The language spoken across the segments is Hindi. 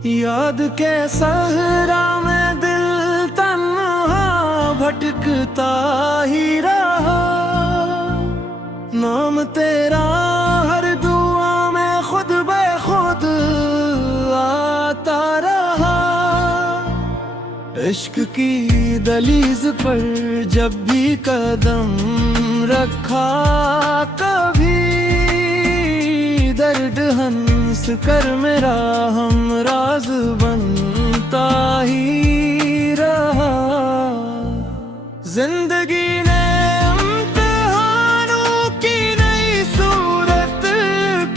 याद के सहरा में दिल तन्हा भटकता ही रहा। नाम तेरा हर दुआ में खुद ब खुद आता रहा। इश्क की दलीज पर जब भी कदम रखा, कभी दर्द हंस कर मेरा हमराज बनता ही रहा। जिंदगी ने इम्तिहानों की नई सूरत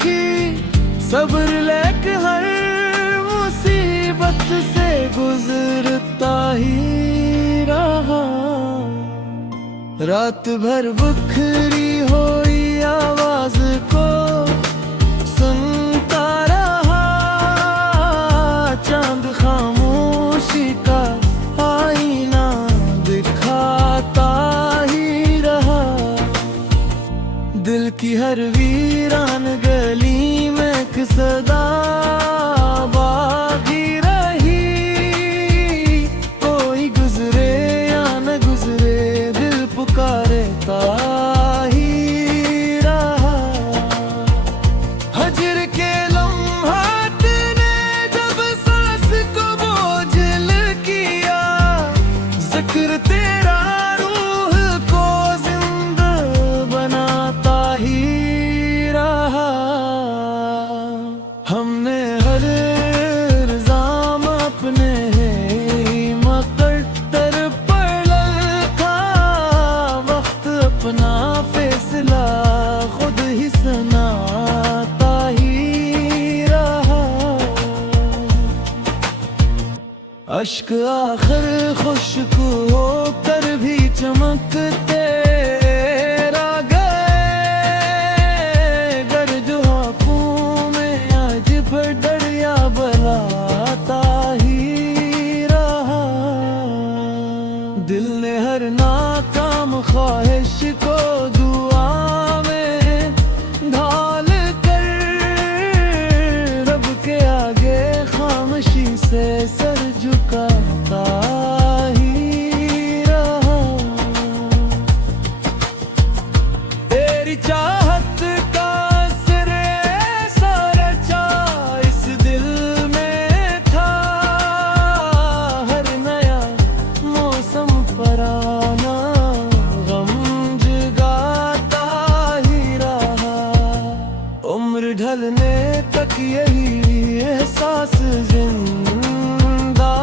की, सब्र लेके हर मुसीबत से गुजरता ही रहा। रात भर बिखरी हुई आवाज को सुनता रहा। चांद खामोशी का आईना दिखाता ही रहा। दिल की हर वीरान गली में एक सदा बाकी रही। कोई गुजरे या न गुजरे, दिल पुकारता ही रहा। हजर के लम्हात ने जब सांस को बोझल किया, जिक्र तेरा रूह को जिंदा बनाता ही रहा। हमने हर इल्जाम अपने मकद्दर पर लिखा, वक्त अपना फैसला खुद ही सुनाता ही रहा। अश्क आखिर खुश्क होकर भी चमकते रह गए। गर्द आंखों में आज भर दरिया बलाता ही रहा। दिल ने हर नाकाम ख्वाहिश को दुआ में ढाल कर, रब के आगे खामोशी से सर झुकाता ही रहा। तेरी चाहत का असर ऐसा रचा इस दिल में था। हर नया मौसम पर आना गम जगाता ही रहा। उम्र ढलने तक यही एहसास जिंदा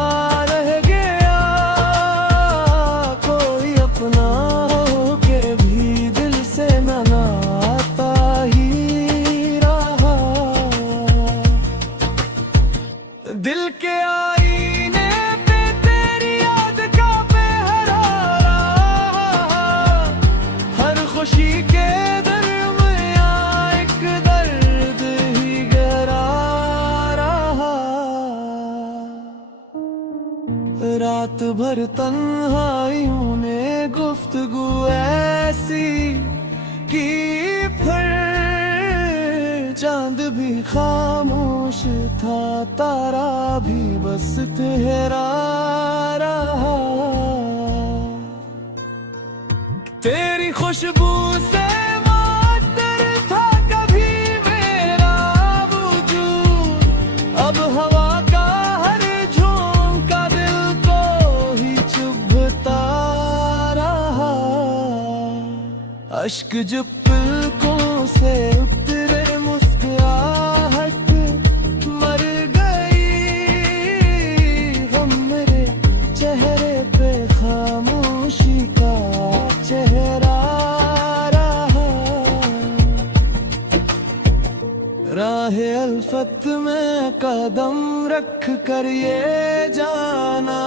रह गया। कोई अपना हो के भी दिल से मनाता ही रहा। दिल के आईने पे तेरी याद का पहरा रहा। हर खुशी के दरमियां एक दर्द ही गहरा रहा। रात भर तन्हाइयों ने गुफ्तगू ऐसी की, फिर चांद भी खामोश था, तारा भी बस ठहरा रहा। तेरी खुशबू से मातर था कभी मेरा वजूद, अब हवा का हर झोंका दिल को ही चुभता रहा। अश्क जो पलकों से उतरे मुस्कुराहट मर गई। हम मेरे चेहरे पे खामोशी का चेहरा रहा। राह अल्फत में कदम रख कर ये जाना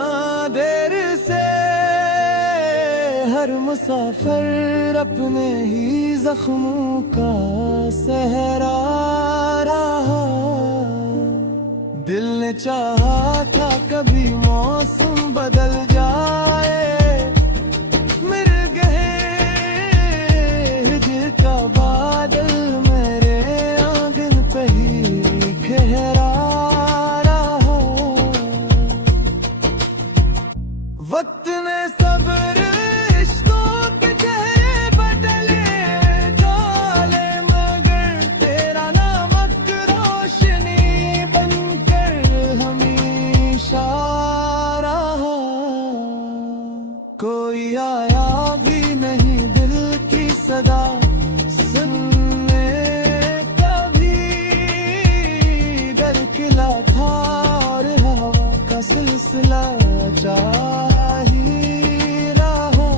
देर से, हर मुसाफिर अपने ही जख्मों का सहरा रहा। दिल ने चाहा था कभी मौसम बदल जाए, मिल गए हिजर का बादल मेरे आंगन पे ही ठहरा रहा। था और हवा का सिलसिला जा ही रहा।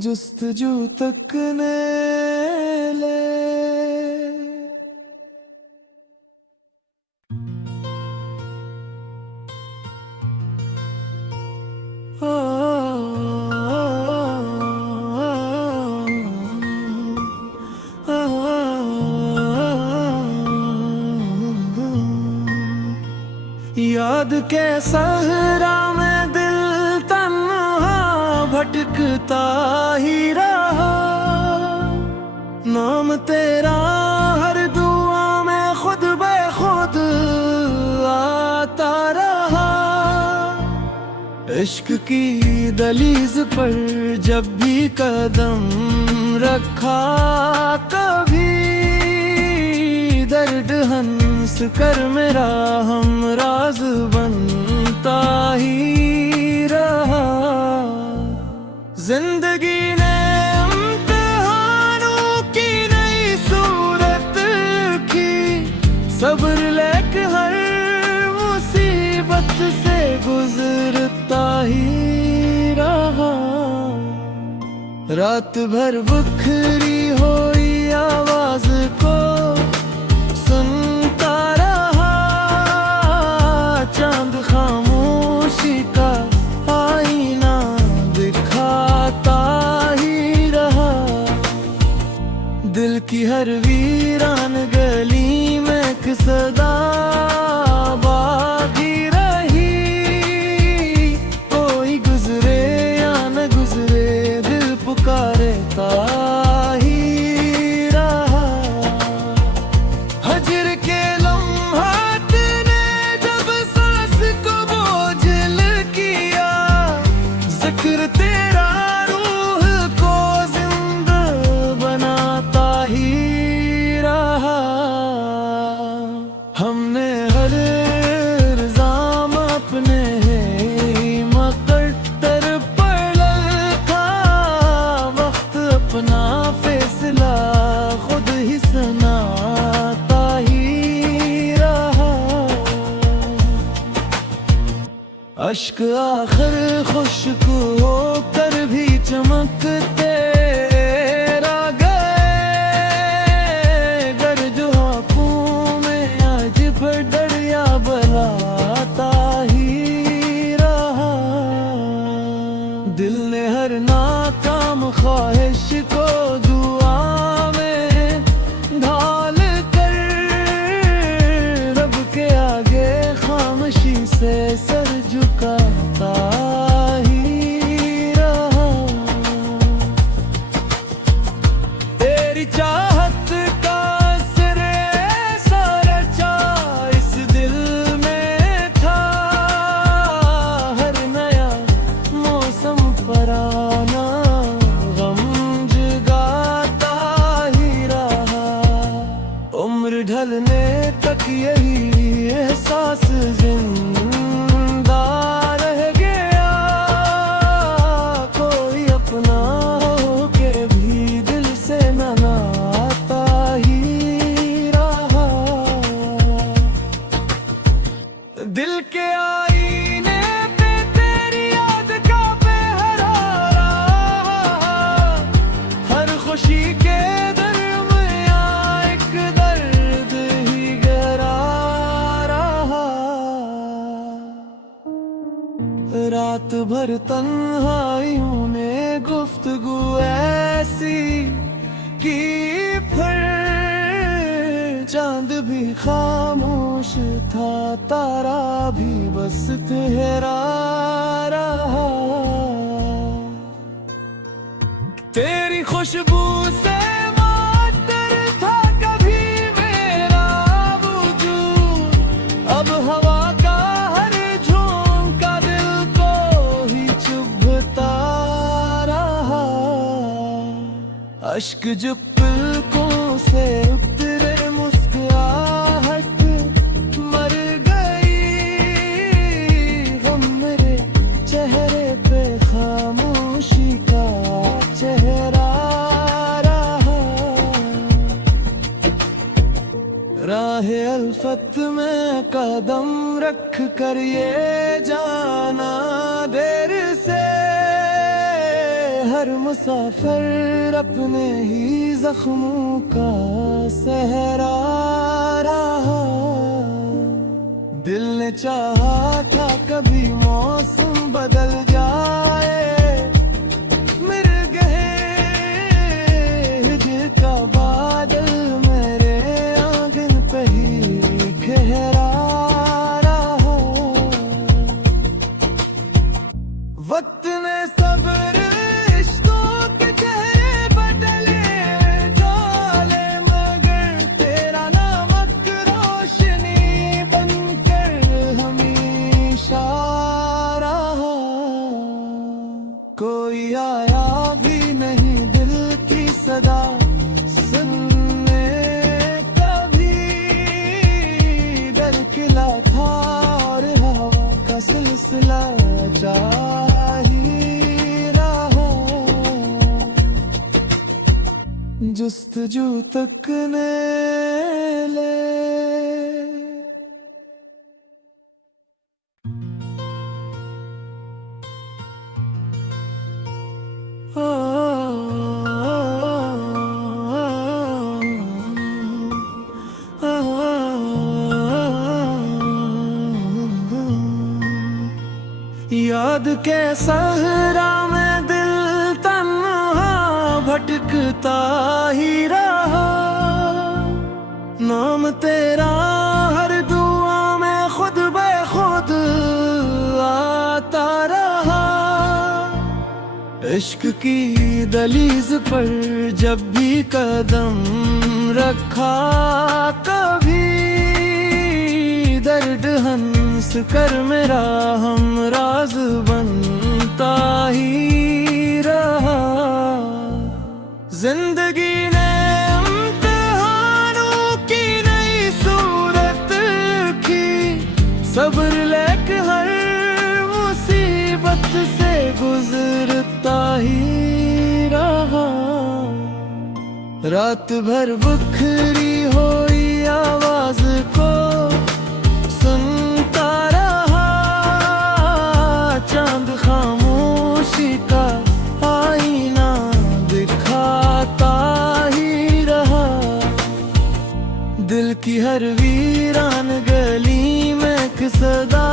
जुस्तजू तक ने ले याद के सहरा में दिल तन्हा भटकता ही रहा। नाम तेरा हर दुआ में खुद ब खुद आता रहा। इश्क की दलीज पर जब भी कदम रखा, कभी दर्द हंस कर मेरा हमराज बनता ही रहा। जिंदगी ने इम्तिहानों की नई सूरत की, सब्र लेके हर मुसीबत से गुजरता ही रहा। रात भर बिखरी हुई आवाज को सुनता रहा। चांद खामोशी का आईना दिखाता ही रहा। दिल की हर वीरान गली में एक सदा बाकी रही। कोई गुजरे या न गुजरे, दिल पुकारता ही रहा। हजर के लम्हात ने जब सांस को बोझल किया, जिक्र तेरा रूह को जिंदा बनाता ही रहा। हमने हर इल्जाम अपने मकद्दर पर लिखा। वक्त अपना फैसला खुद ही सुनाता ही रहा। अश्क आखिर खुश्क होकर भी चमकते रह गए। गर्द आंखों में आज भर दरिया बलाता ही रहा। दिल ने हर नाकाम ख्वाहिश को दुआ में ढाल कर, रब के आगे खामोशी से सर झुकाता ही रहा। तेरी चाहत का सिरे सारा चा इस दिल में था। हर नया मौसम पर आना गम जगाता ही रहा। उम्र ढलने तक यही एहसास जिंदा रह गया। कोई अपना हो के भी दिल से न नाता ही रहा। दिल के आईने पे तेरी याद का पहरा रहा। हर खुशी के दरमियां एक दर्द ही गहरा रहा। रात भर तन्हाइयों ने गुफ्तगू ऐसी की, फिर चांद भी खामोश था, तारा भी बस ठहरा रहा। तेरी खुशबू से मातर था कभी मेरा वजूद। अब हवा का हर झोंका दिल को ही चुभता रहा। अश्क जो पलकों से उतरे मुस्कुराहट मर गई। गम मेरे चेहरे पे खामोशी का चेहरा रहा। राहे अल्फत में कदम रख कर ये जाना देर से, हर मुसाफिर अपने ही जख्मों का सहरा रहा। दिल ने चाहा था कभी मौसम बदल जाए, मिर्ग हिजर का बादल मेरे आंगन पे ही ठहरा रहा। वक्त ने सब्र रिश्तों के चेहरे बदले डाले, मगर तेरा नमक रोशनी बनकर हमेशा रहा। कोई आया भी नहीं दिल की सदा सुनने, कभी डर खिला था और हवा का सिलसिला जा ही रहा। जुस्तजू तक ने ले याद के सहरा में दिल तन्हा भटकता ही रहा। नाम तेरा हर दुआ में खुद ब खुद आता रहा। इश्क की दलीज पर जब भी कदम रखा, कभी दर्द हंस कर मेरा हमराज बनता ही रहा। जिंदगी ने इम्तिहानों की नई सूरत की, सब्र लेके हर मुसीबत से गुजरता ही रहा। रात भर बिखरी हुई आवाज को सुनता रहा, चांद खामोशी का आईना दिखाता ही रहा। दिल की हर वीरान गली में एक सदा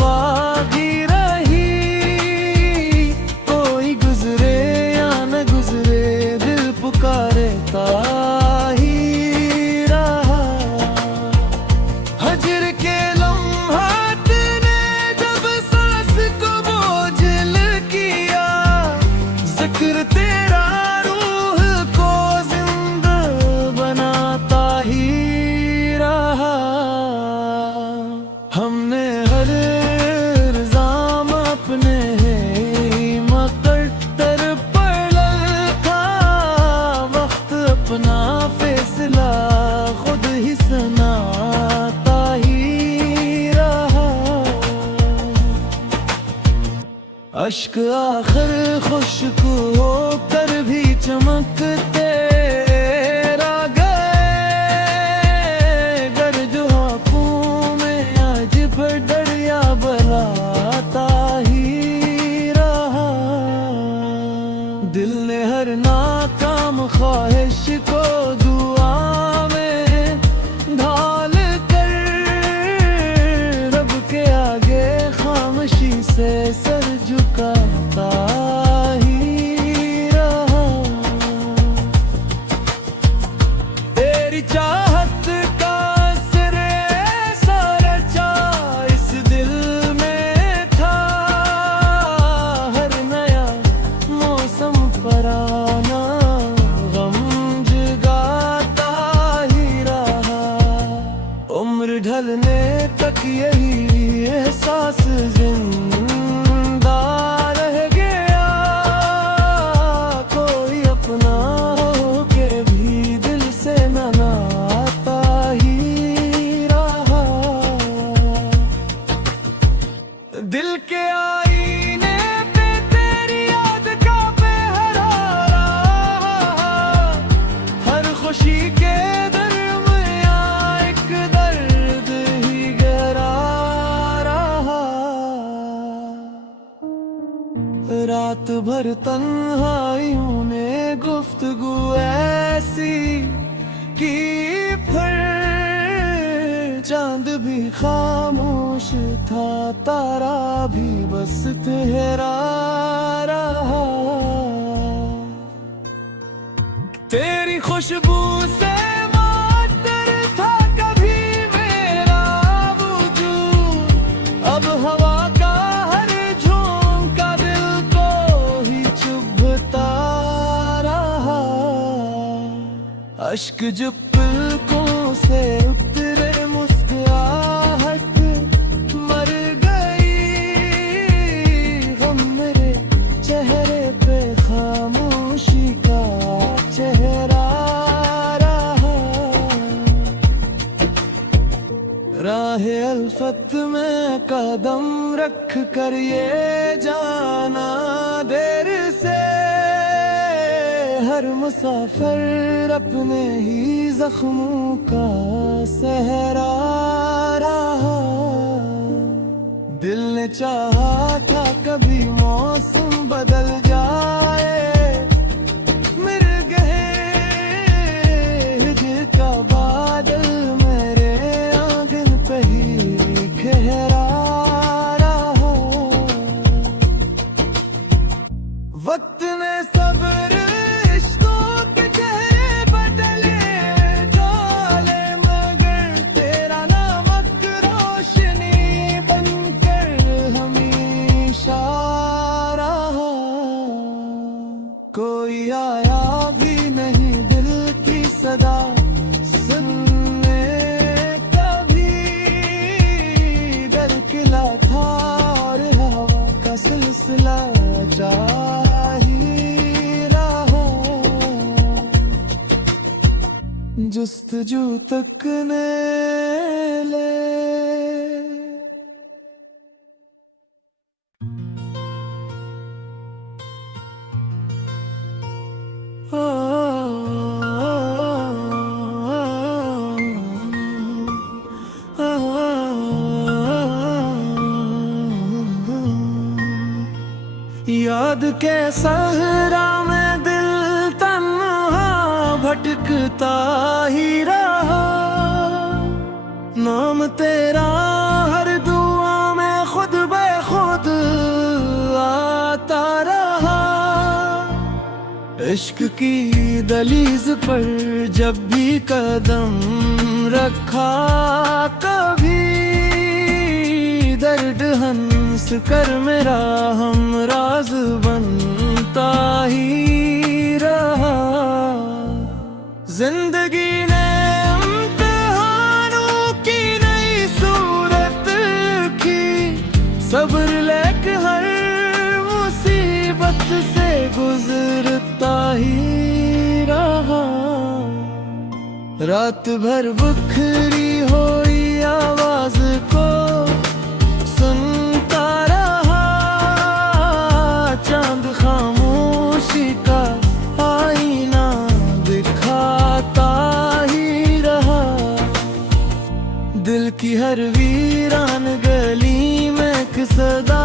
बाकी रही। कोई गुजरे या न गुजरे दिल पुकारता ही रहा। हजर के लम्हात ने जब सांस को बोझल किया, जिक्र तेरा रूह को जिंदा बनाता ही रहा। हमने हर इल्जाम अपने मकद्दर पर लिखा, वक्त अपना फैसला खुद ही सुनाता ही रहा। अश्क आखिर खुश्क होकर भी चमकते रह गए, गर्ज आंखों में आज भर दरिया बलाता ही रहा। दिल ने हर नाकाम ख्वाहिश को दुआ में ढाल कर, रब के आगे खामोशी से सर झुकाता ही रहा। तेरी चाहत का असर ऐसा रचा इस दिल में था, हर नया मौसम पर आना गम जगाता ही रहा। उम्र ढलने तक यही एहसास जिंदा रह गया, कोई अपना हो के भी दिल से न नाता ही रहा। दिल के आईने पे तेरी याद का पहरा रहा, हर खुशी के दर में भर तन्हाइयों ने गुफ्तगू ऐसी की, फिर चांद भी खामोश था, तारा भी बस ठहरा रहा। तेरी खुशबू से मातर था कभी मेरा वजूद, अब हवा का हर झोंका दिल को ही चुभता रहा। अश्क जब पलकों से उतरे मुस्कुराहट मर गई, गम मेरे चेहरे पे खामोशी का चेहरा रहा। राह अल्फत में कदम रख कर ये जाना देर से, हर मुसाफिर अपने ही जख्मों का सहरा रहा। दिल ने चाहा था कभी मौसम बदल जाए, मृगए हिजर का बादल मेरे आंगन पे ही ठहरा रहा। वक्त ने सब्र इश्कों के चेहरे बदले डाले, मगर तेरा नमक रोशनी बनकर हमेशा रहा। कोई आया भी नहीं दिल की सदा सुनने, कभी डर किला था और हवा का सिलसिला जारी रहा। जुस्तजू तकने ले याद के सहरा में दिल तन्हा भटकता ही रहा। नाम तेरा हर दुआ में खुद ब खुद आता रहा। इश्क की दलीज पर जब भी कदम रखा, कभी दर्द हंस कर मेरा हमराज बनता ही रहा। जिंदगी ने इम्तिहानों की नई सूरत की, सब्र लेके हर मुसीबत से गुजरता ही रहा। रात भर बुखरी हुई आवाज को सुनता रहा, चांद खामोशी का आईना दिखाता ही रहा। दिल की हर वीरान गली में एक सदा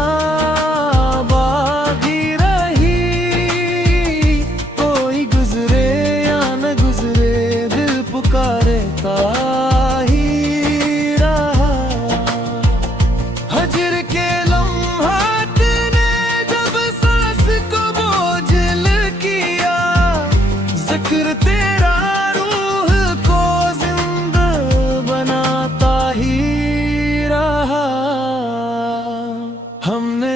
बाकी रही। कोई गुजरे या न गुजरे दिल पुकारता ही रहा। हजर के लम्हात ने जब सांस को बोझल किया, जिक्र तेरा रूह को जिंदा बनाता ही रहा। हमने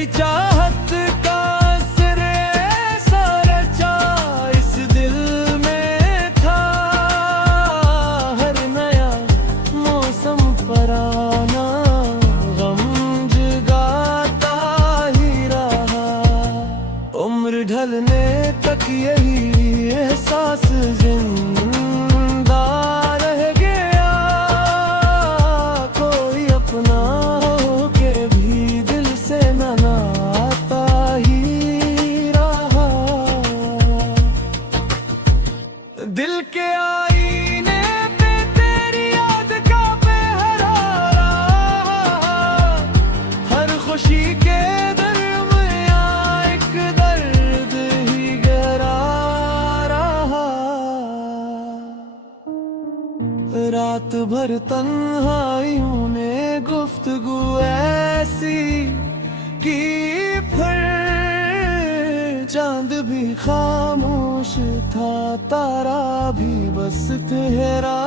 तेरी चाहत का सिरे सारा चा इस दिल में था। हर नया मौसम पर आना गम जगाता ही रहा। उम्र ढलने तक यही एहसास जिंदा रह गया। कोई अपना हो के भी दिल से न नाता ही रहा। दिल के आईने पे तेरी याद का पहरा रहा। हर खुशी के दरमियां एक दर्द ही गहरा रहा। रात भर तन्हाइयों ने गुफ्तगू ऐसी की, फिर चांद भी खामोश था, तारा भी बस ठहरा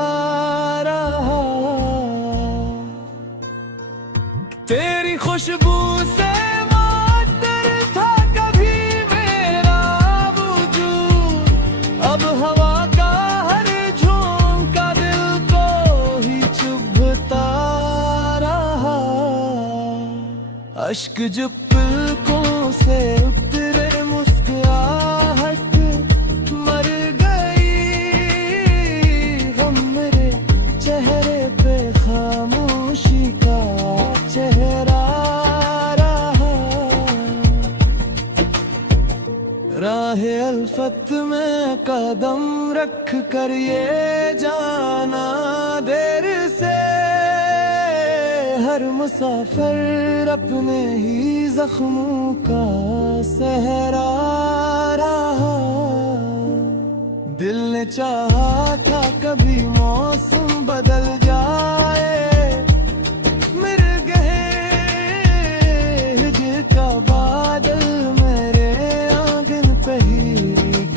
रहा। तेरी खुशबू से मातर था कभी मेरा वजूद। अब हवा का हर झोंका दिल को ही चुभता रहा। अश्क जो पलकों से उतरे मुस्कुराहट मर गई। हम मेरे चेहरे पे खामोशी का चेहरा रहा। राहे अल्फत में कदम रख कर ये जाना देर से। हर मुसाफिर अपने ही जख्मों का सहरा रहा। दिल ने चाहा था कभी मौसम बदल जाए। मिल गए हिजर का बादल मेरे आंगन पे ही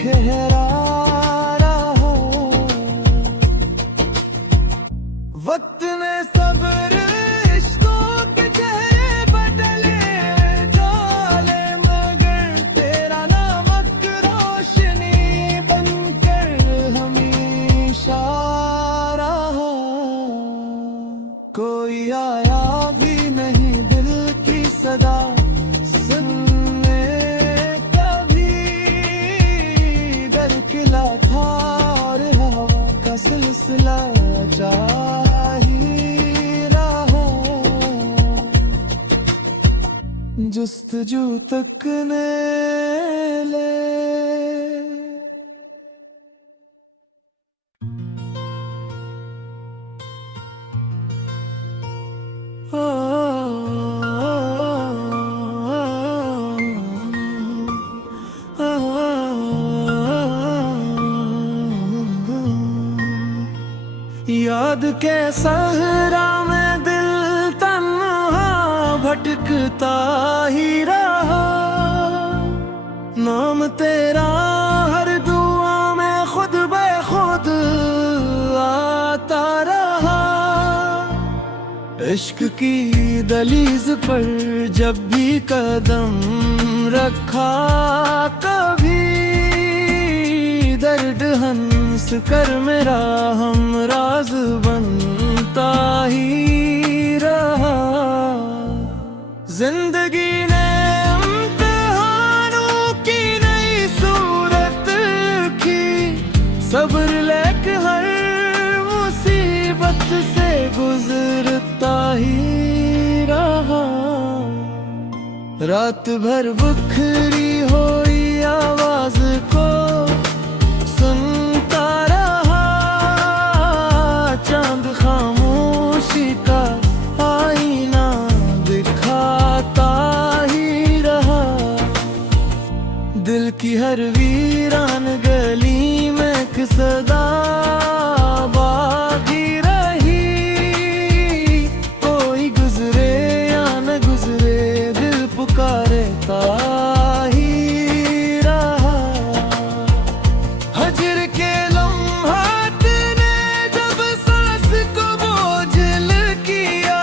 खहरा रहा। वक्त ने सब्र रिश्तों के चेहरे बदले डाले, मगर तेरा नमक रोशनी बनकर हमेशा रहा। कोई आया भी नहीं दिल की सदा सुनने कभी। दर किला था और हवा का सिलसिला जा ही रहा। जुस्तजू तकने ले। याद के सहरा में दिल तन्हा भटकता ही रहा। नाम तेरा हर दुआ में खुद ब खुद आता रहा। इश्क की दलीज पर जब भी कदम रखा, कभी दर्द हंस कर मेरा हमराज बनता ही रहा। जिंदगी ने इम्तिहानों की नई सूरत की, सब्र लेके हर मुसीबत से गुजरता ही रहा। रात भर बुखरी हुई आवाज को सुनता रहा। चांद खामोशी का आईना दिखाता ही रहा। दिल की हर वीरान गली में एक सदा बाकी रही। कोई गुजरे या न गुजरे दिल पुकारता ही रहा। हजर के लम्हात ने जब सांस को बोझल किया,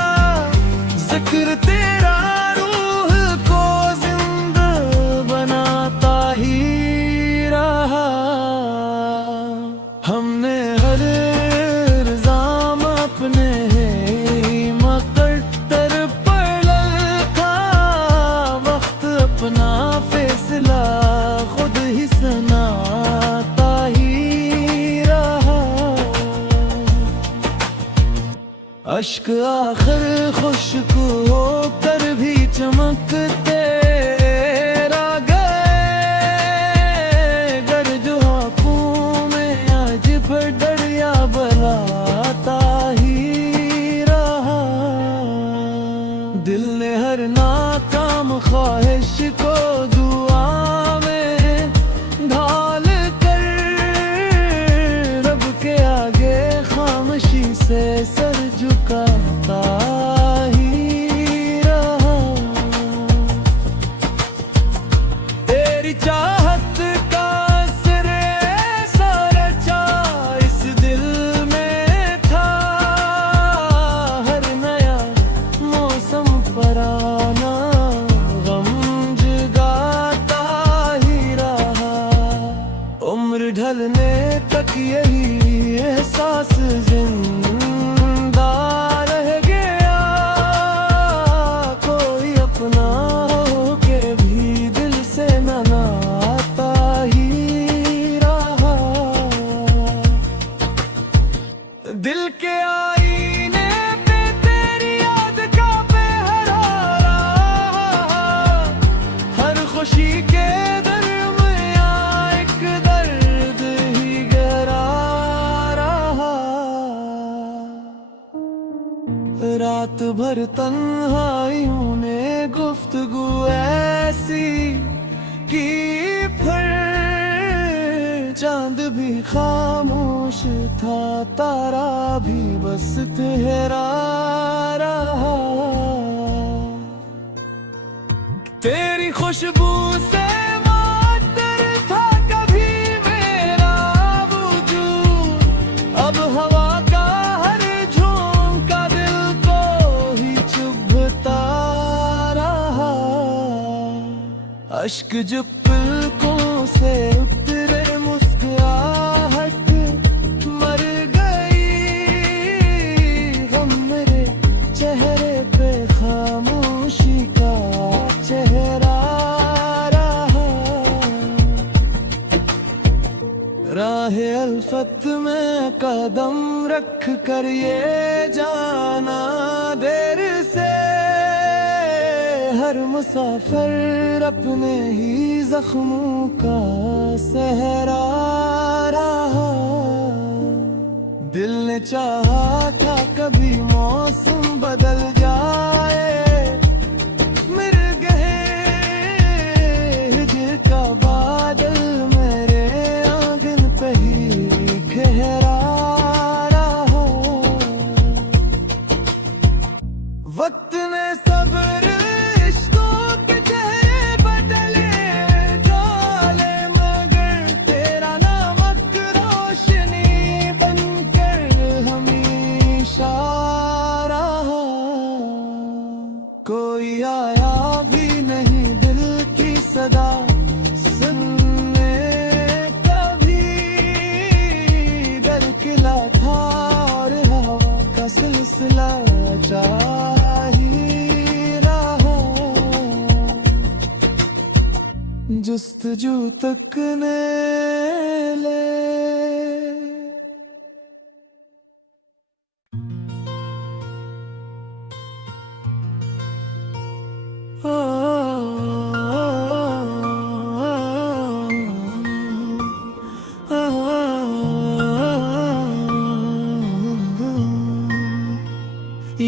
जिक्र तेरा रूह को अपना फैसला खुद ही सुनाता ही रहा। अश्क आखिर खुश्क होकर भी चमकते रह गए। गर्ज आँखों में आज फिर दरिया बलाता ही रहा। दिल ने हर नाकाम ख्वाहिश को दुआ में ढाल कर रब के आगे खामोशी से सर झुकाता ही रहा। तेरी चाहत का सिरे सारा चा इस दिल में था। हर नया मौसम पर आना गम जगाता ही रहा। उम्र ढलने तक यही एहसास जिंदा रह गया। कोई अपना हो के भी दिल से न नाता ही रहा। दिल के आईने पे तेरी याद का पहरा रहा। हर खुशी के दरमियां एक दर्द ही गहरा रहा। रात भर तन्हाइयों ने गुफ्तगू ऐसी की फिर चांद भी खामोश था। तारा भी बस ठहरा रहा। तेरी खुशबू से मातर था कभी मेरा वजूद। अब हवा का हर झोंका दिल को ही चुभता रहा। अश्क जब पलकों से उतरे मुस्कुराहट मर गई। गम मेरे चेहरे पे खामोशी का चेहरा रहा। राह अल्फत में कदम रख कर ये जाना देर से। हर मुसाफिर अपने ही जख्मों का सहरा रहा। दिल ने चाहा था कभी मौसम बदल जाए। मिल गए हिजर का बादल मेरे आंगन पे ही ठहरा रहा। वक्त ने सब्र इश्कों के चेहरे बदले डाले। मगर तेरा नमक रोशनी बनकर हमेशा रहा। कोई आया भी नहीं दिल की सदा सुनने कभी। डर किला था और हवा का सिलसिला ही रहा। जुस्तजू तक ने ले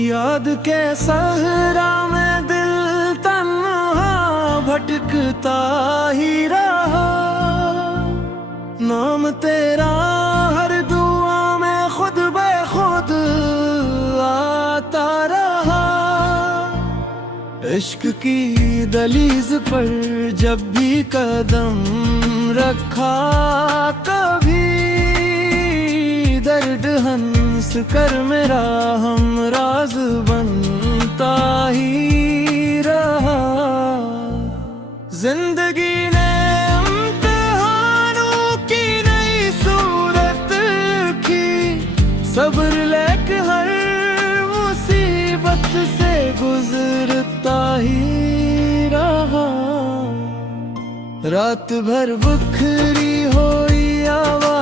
याद के सहरा में दिल तन्हा भटकता ही रहा। नाम तेरा हर दुआ में खुद ब खुद आता रहा। इश्क की दलीज पर जब भी कदम रखा कभी। दर्द हंस कर मेरा हमराज बनता ही रहा। जिंदगी ने इम्तिहानों की नई सूरत की। सब्र लेके हर मुसीबत से गुजरता ही रहा। रात भर बखरी होई आवाज़